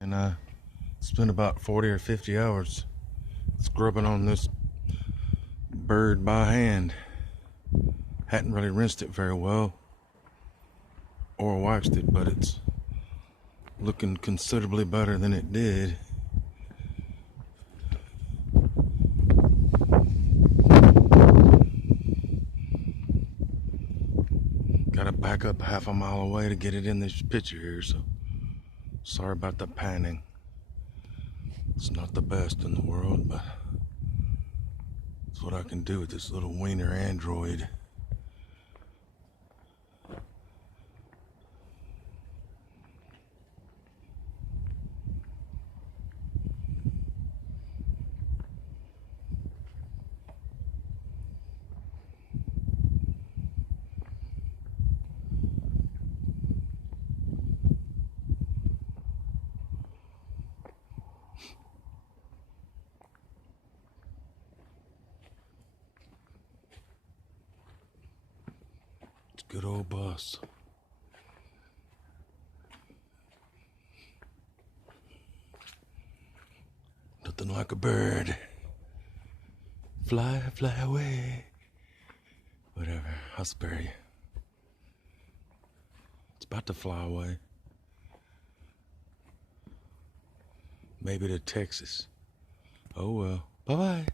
And I spent about 40 or 50 hours scrubbing on this bird by hand. Hadn't really rinsed it very well or waxed it, but it's looking considerably better than it did. Gotta back up half a mile away to get it in this picture here, so sorry about the panning. It's not the best in the world, but it's what I can do with this little wiener android. Good old bus. Nothing like a bird. Fly, fly away. Whatever, I'll spare you. It's about to fly away. Maybe to Texas. Oh well. Bye-bye.